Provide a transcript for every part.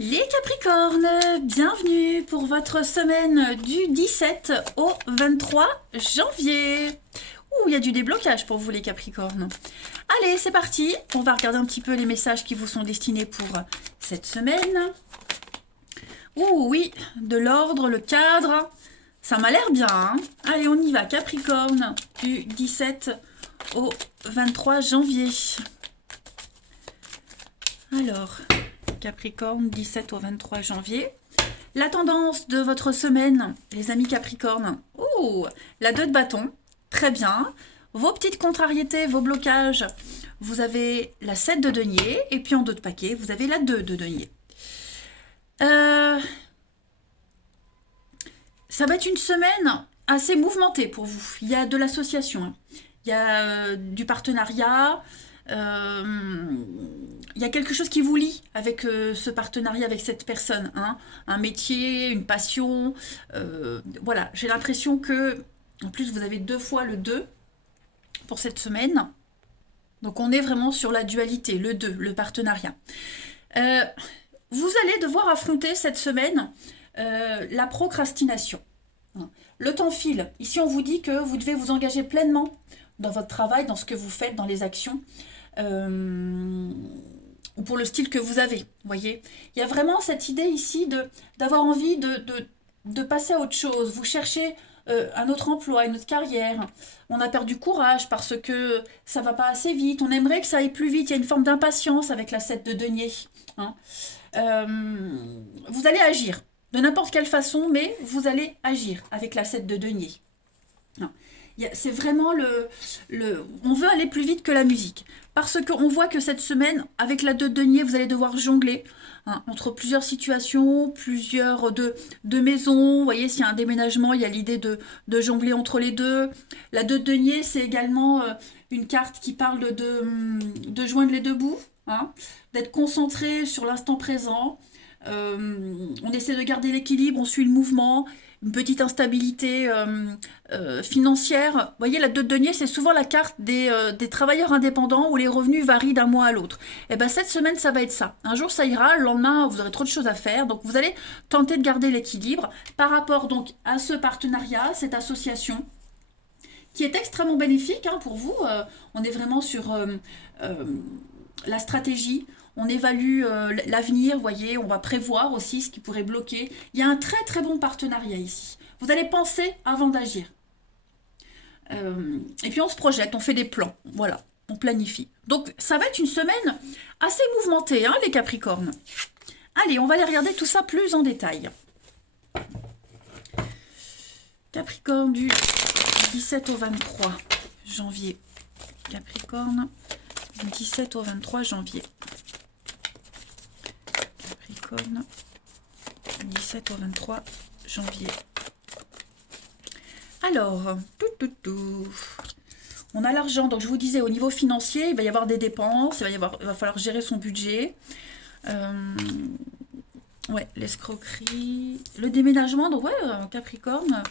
Les Capricornes, bienvenue pour votre semaine du 17 au 23 janvier. Ouh, il y a du déblocage pour vous les Capricornes. Allez, c'est parti. On va regarder un petit peu les messages qui vous sont destinés pour cette semaine. Ouh, oui, de l'ordre, le cadre. Ça m'a l'air bien, hein. Allez, on y va, Capricorne, du 17 au 23 janvier. Alors, Capricorne, 17 au 23 janvier. La tendance de votre semaine, les amis Capricorne. Ouh, la 2 de bâton, très bien. Vos petites contrariétés, vos blocages, vous avez la 7 de denier. Et puis en dos de paquet, vous avez la 2 de denier. Ça va être une semaine assez mouvementée pour vous. Il y a de l'association, hein. Il y a du partenariat. Il y a quelque chose qui vous lie avec ce partenariat avec cette personne, hein. Un métier, une passion. Voilà, j'ai l'impression que, en plus, vous avez 2 fois le 2 pour cette semaine. Donc on est vraiment sur la dualité, le 2, le partenariat. Euh, Vous allez devoir affronter cette semaine la procrastination. Le temps file. Ici, on vous dit que vous devez vous engager pleinement dans votre travail, dans ce que vous faites, dans les actions, ou pour le style que vous avez. Vous voyez, il y a vraiment cette idée ici d'avoir envie de passer à autre chose. Vous cherchez un autre emploi, une autre carrière. On a perdu courage parce que ça va pas assez vite. On aimerait que ça aille plus vite. Il y a une forme d'impatience avec la 7 de denier, hein. Euh, vous allez agir de n'importe quelle façon, mais vous allez agir avec la 7 de denier. Non. C'est vraiment on veut aller plus vite que la musique. Parce qu'on voit que cette semaine, avec la 2 de denier, vous allez devoir jongler, hein, entre plusieurs situations, plusieurs de maisons. Vous voyez, s'il y a un déménagement, il y a l'idée de jongler entre les deux. La 2 de denier, c'est également une carte qui parle de joindre les deux bouts, hein, d'être concentré sur l'instant présent. On essaie de garder l'équilibre, on suit le mouvement, une petite instabilité financière. Vous voyez, la 2 de denier, c'est souvent la carte des travailleurs indépendants où les revenus varient d'un mois à l'autre. Et bien cette semaine, ça va être ça. Un jour, ça ira, le lendemain, vous aurez trop de choses à faire. Donc vous allez tenter de garder l'équilibre par rapport donc à ce partenariat, cette association qui est extrêmement bénéfique, hein, pour vous. On est vraiment sur euh, la stratégie. On évalue l'avenir, vous voyez, on va prévoir aussi ce qui pourrait bloquer. Il y a un très très bon partenariat ici. Vous allez penser avant d'agir. Et puis on se projette, on fait des plans, voilà, on planifie. Donc ça va être une semaine assez mouvementée, hein, les Capricornes. Allez, on va aller regarder tout ça plus en détail. Capricorne du 17 au 23 janvier. Capricorne du 17 au 23 janvier. Capricorne, 17 au 23 janvier. Alors, on a l'argent, donc je vous disais au niveau financier, il va y avoir des dépenses, il va falloir gérer son budget. Ouais, l'escroquerie, le déménagement, donc ouais, Capricorne,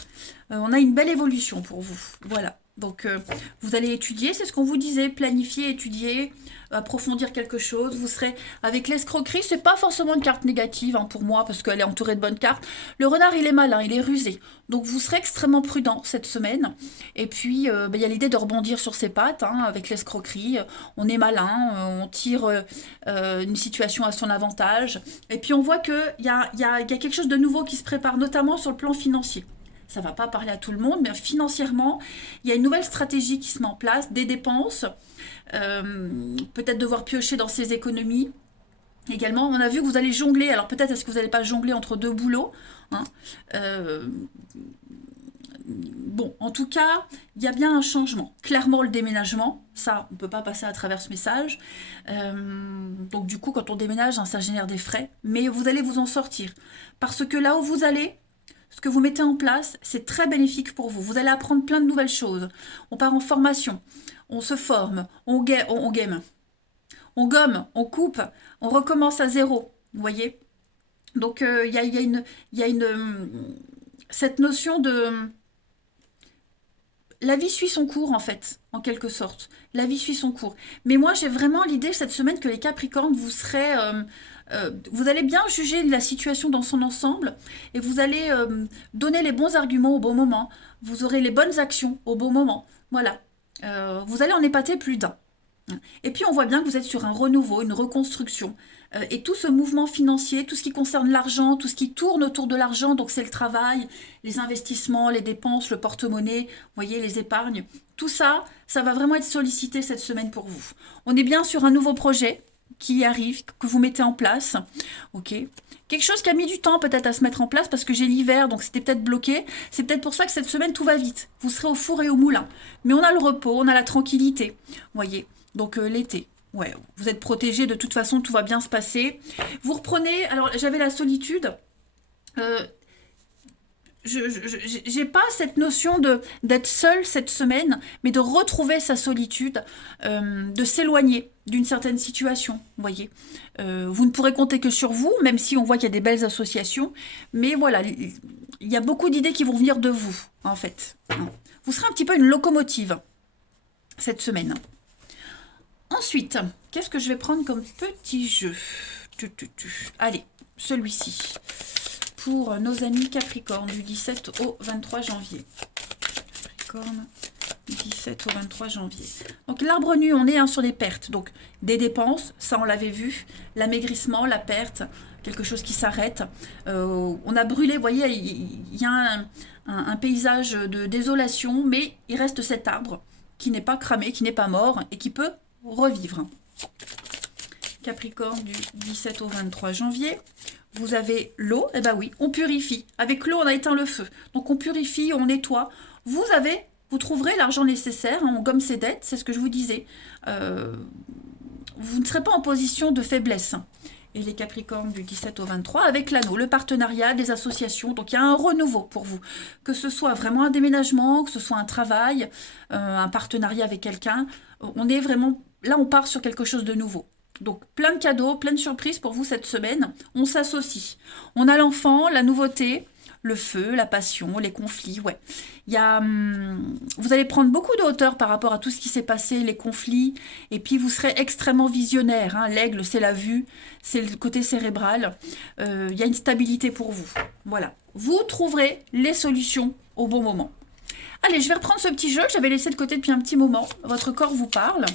on a une belle évolution pour vous. Voilà. Donc vous allez étudier, c'est ce qu'on vous disait, planifier, étudier, approfondir quelque chose. Vous serez avec l'escroquerie, c'est pas forcément une carte négative, hein, pour moi parce qu'elle est entourée de bonnes cartes. Le renard, il est malin, il est rusé. Donc vous serez extrêmement prudent cette semaine. Et puis il y a l'idée de rebondir sur ses pattes, hein, avec l'escroquerie. On est malin, on tire une situation à son avantage. Et puis on voit qu'il y a quelque chose de nouveau qui se prépare, notamment sur le plan financier. Ça ne va pas parler à tout le monde, mais financièrement, il y a une nouvelle stratégie qui se met en place, des dépenses, peut-être devoir piocher dans ses économies. Également, on a vu que vous allez jongler, alors peut-être est-ce que vous n'allez pas jongler entre 2 boulots, hein. Bon, en tout cas, il y a bien un changement. Clairement, le déménagement, ça, on ne peut pas passer à travers ce message. Donc du coup, quand on déménage, hein, ça génère des frais, mais vous allez vous en sortir. Parce que là où vous allez, ce que vous mettez en place, c'est très bénéfique pour vous. Vous allez apprendre plein de nouvelles choses. On part en formation, on se forme, on game, on gomme, on coupe, on recommence à zéro. Vous voyez. Donc il y a cette notion de la vie suit son cours en fait, en quelque sorte. La vie suit son cours. Mais moi j'ai vraiment l'idée cette semaine que les Capricornes, vous serez Vous allez bien juger la situation dans son ensemble et vous allez donner les bons arguments au bon moment. Vous aurez les bonnes actions au bon moment. Voilà. Vous allez en épater plus d'un. Et puis on voit bien que vous êtes sur un renouveau, une reconstruction. Et tout ce mouvement financier, tout ce qui concerne l'argent, tout ce qui tourne autour de l'argent, donc c'est le travail, les investissements, les dépenses, le porte-monnaie, vous voyez, les épargnes, tout ça, ça va vraiment être sollicité cette semaine pour vous. On est bien sur un nouveau projet qui arrive, que vous mettez en place, ok. Quelque chose qui a mis du temps peut-être à se mettre en place parce que j'ai l'hiver, donc c'était peut-être bloqué. C'est peut-être pour ça que cette semaine, tout va vite. Vous serez au four et au moulin. Mais on a le repos, on a la tranquillité, vous voyez. Donc l'été, ouais, vous êtes protégés, de toute façon, tout va bien se passer. Vous reprenez, alors j'avais la solitude, j'ai pas cette notion d'être seule cette semaine, mais de retrouver sa solitude, de s'éloigner d'une certaine situation, vous voyez. Vous ne pourrez compter que sur vous, même si on voit qu'il y a des belles associations, mais voilà, il y a beaucoup d'idées qui vont venir de vous, en fait. Vous serez un petit peu une locomotive cette semaine. Ensuite, qu'est-ce que je vais prendre comme petit jeu? Allez, celui-ci. Pour nos amis Capricorne, du 17 au 23 janvier. Capricorne, 17 au 23 janvier. Donc l'arbre nu, on est sur les pertes. Donc des dépenses, ça on l'avait vu. L'amaigrissement, la perte, quelque chose qui s'arrête. On a brûlé, vous voyez, il y a un paysage de désolation, mais il reste cet arbre qui n'est pas cramé, qui n'est pas mort et qui peut revivre. Capricorne du 17 au 23 janvier. Vous avez l'eau, eh ben oui, on purifie. Avec l'eau, on a éteint le feu. Donc on purifie, on nettoie. Vous trouverez l'argent nécessaire, on gomme ses dettes, c'est ce que je vous disais. Vous ne serez pas en position de faiblesse. Et les Capricornes du 17 au 23 avec l'anneau, le partenariat, des associations. Donc il y a un renouveau pour vous. Que ce soit vraiment un déménagement, que ce soit un travail, un partenariat avec quelqu'un. On est vraiment... Là, on part sur quelque chose de nouveau. Donc, plein de cadeaux, plein de surprises pour vous cette semaine. On s'associe. On a l'enfant, la nouveauté, le feu, la passion, les conflits, ouais. Vous allez prendre beaucoup de hauteur par rapport à tout ce qui s'est passé, les conflits, et puis vous serez extrêmement visionnaire. Hein. L'aigle, c'est la vue, c'est le côté cérébral. Il y a une stabilité pour vous. Voilà. Vous trouverez les solutions au bon moment. Allez, je vais reprendre ce petit jeu que j'avais laissé de côté depuis un petit moment. Votre corps vous parle.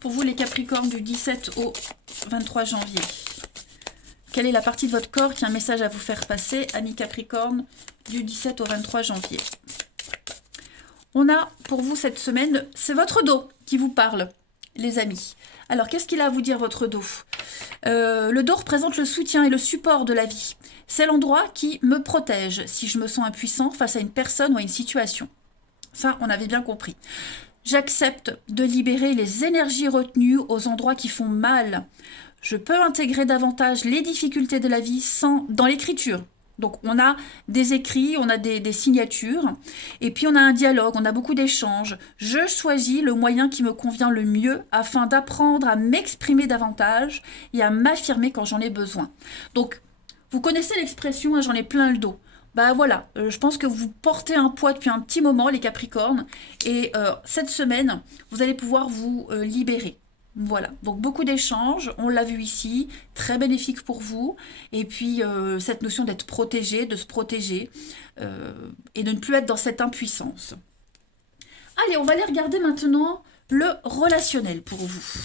Pour vous, les Capricornes, du 17 au 23 janvier. Quelle est la partie de votre corps qui a un message à vous faire passer, amis Capricorne, du 17 au 23 janvier? On a pour vous cette semaine, c'est votre dos qui vous parle, les amis. Alors, qu'est-ce qu'il a à vous dire, votre dos? Le dos représente le soutien et le support de la vie. C'est l'endroit qui me protège si je me sens impuissant face à une personne ou à une situation. Ça, on avait bien compris. J'accepte de libérer les énergies retenues aux endroits qui font mal. Je peux intégrer davantage les difficultés de la vie dans l'écriture. Donc on a des écrits, on a des signatures, et puis on a un dialogue, on a beaucoup d'échanges. Je choisis le moyen qui me convient le mieux afin d'apprendre à m'exprimer davantage et à m'affirmer quand j'en ai besoin. Donc, vous connaissez l'expression hein, « j'en ai plein le dos ». Bah voilà, je pense que vous portez un poids depuis un petit moment, les Capricornes, et cette semaine, vous allez pouvoir vous libérer. Voilà, donc beaucoup d'échanges, on l'a vu ici, très bénéfique pour vous, et puis cette notion d'être protégé, de se protéger, et de ne plus être dans cette impuissance. Allez, on va aller regarder maintenant le relationnel pour vous.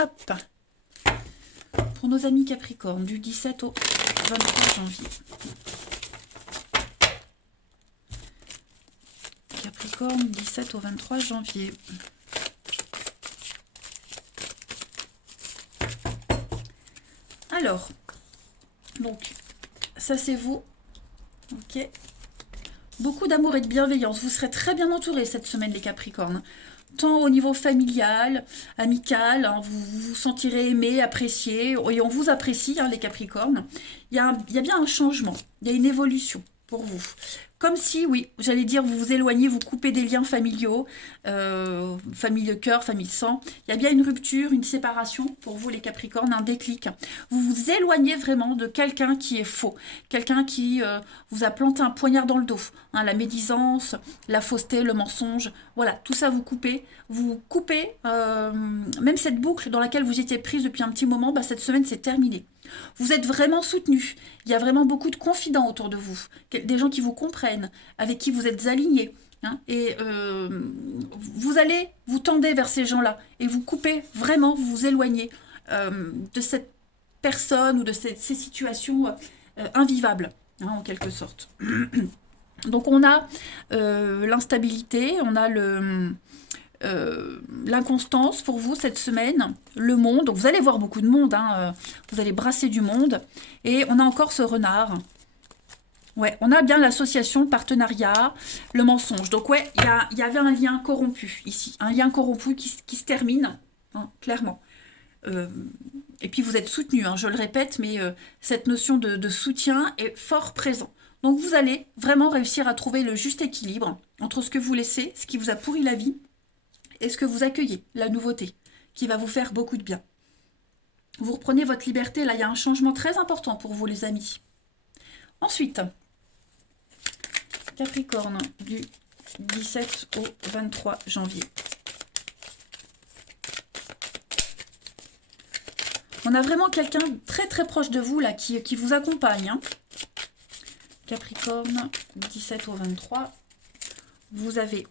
Hop, pour nos amis Capricornes, du 17 au 23 janvier. Capricorne, 17 au 23 janvier. Alors, donc, ça c'est vous. Ok. Beaucoup d'amour et de bienveillance. Vous serez très bien entourés cette semaine, les Capricornes. Tant au niveau familial, amical, hein, vous vous sentirez aimé, apprécié, et on vous apprécie, hein, les Capricornes. Il y a bien un changement, il y a une évolution pour vous. Comme si, oui, j'allais dire, vous vous éloignez, vous coupez des liens familiaux, famille de cœur, famille de sang. Il y a bien une rupture, une séparation pour vous les Capricornes, un déclic. Vous vous éloignez vraiment de quelqu'un qui est faux, quelqu'un qui vous a planté un poignard dans le dos. Hein, la médisance, la fausseté, le mensonge, voilà, tout ça vous coupez. Vous coupez, même cette boucle dans laquelle vous étiez prise depuis un petit moment, bah, cette semaine c'est terminé. Vous êtes vraiment soutenu. Il y a vraiment beaucoup de confidents autour de vous, des gens qui vous comprennent, avec qui vous êtes alignés. Hein, et vous allez, vous tendez vers ces gens-là et vous coupez vraiment, vous vous éloignez de cette personne ou de ces situations invivables, hein, en quelque sorte. Donc on a l'instabilité, on a l'inconstance pour vous cette semaine, le monde, donc vous allez voir beaucoup de monde, hein, vous allez brasser du monde, et on a encore ce renard. Ouais, on a bien l'association, le partenariat, le mensonge. Donc ouais, il y avait un lien corrompu ici, un lien corrompu qui se termine, hein, clairement. Et puis vous êtes soutenu, hein, je le répète, mais cette notion de soutien est fort présent. Donc vous allez vraiment réussir à trouver le juste équilibre entre ce que vous laissez, ce qui vous a pourri la vie, et ce que vous accueillez, la nouveauté, qui va vous faire beaucoup de bien. Vous reprenez votre liberté, là il y a un changement très important pour vous les amis. Ensuite, Capricorne du 17 au 23 janvier. On a vraiment quelqu'un très très proche de vous là qui vous accompagne. Hein. Capricorne, 17 au 23. Vous avez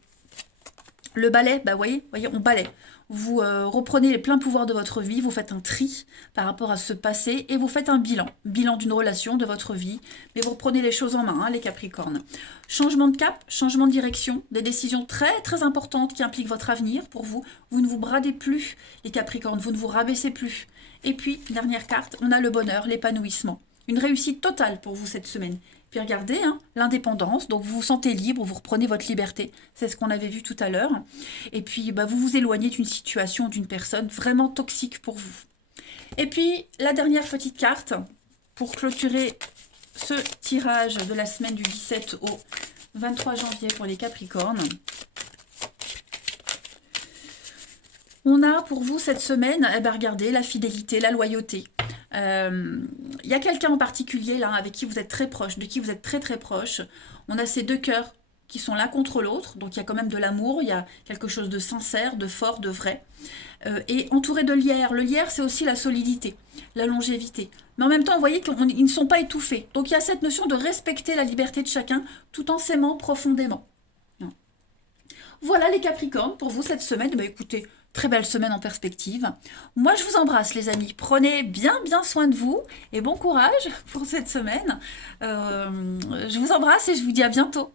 le balai, bah voyez, on balaie. Vous reprenez les pleins pouvoirs de votre vie, vous faites un tri par rapport à ce passé et vous faites un bilan d'une relation, de votre vie, mais vous reprenez les choses en main, hein, les Capricornes. Changement de cap, changement de direction, des décisions très très importantes qui impliquent votre avenir pour vous. Vous ne vous bradez plus, les Capricornes, vous ne vous rabaissez plus. Et puis, dernière carte, on a le bonheur, l'épanouissement. Une réussite totale pour vous cette semaine. Puis regardez, hein, l'indépendance, donc vous vous sentez libre, vous reprenez votre liberté, c'est ce qu'on avait vu tout à l'heure. Et puis bah, vous vous éloignez d'une situation, d'une personne vraiment toxique pour vous. Et puis la dernière petite carte, pour clôturer ce tirage de la semaine du 17 au 23 janvier pour les Capricornes. On a pour vous cette semaine, eh ben, regardez, la fidélité, la loyauté. Il y a quelqu'un en particulier là avec qui vous êtes très proche, de qui vous êtes très très proche. On a ces deux cœurs qui sont l'un contre l'autre, donc il y a quand même de l'amour, il y a quelque chose de sincère, de fort, de vrai. Et entouré de lierre. Le lierre, c'est aussi la solidité, la longévité. Mais en même temps, vous voyez qu'ils ne sont pas étouffés. Donc il y a cette notion de respecter la liberté de chacun tout en s'aimant profondément. Voilà les Capricornes pour vous cette semaine. Bah, écoutez, très belle semaine en perspective. Moi, je vous embrasse les amis. Prenez bien soin de vous et bon courage pour cette semaine. Je vous embrasse et je vous dis à bientôt.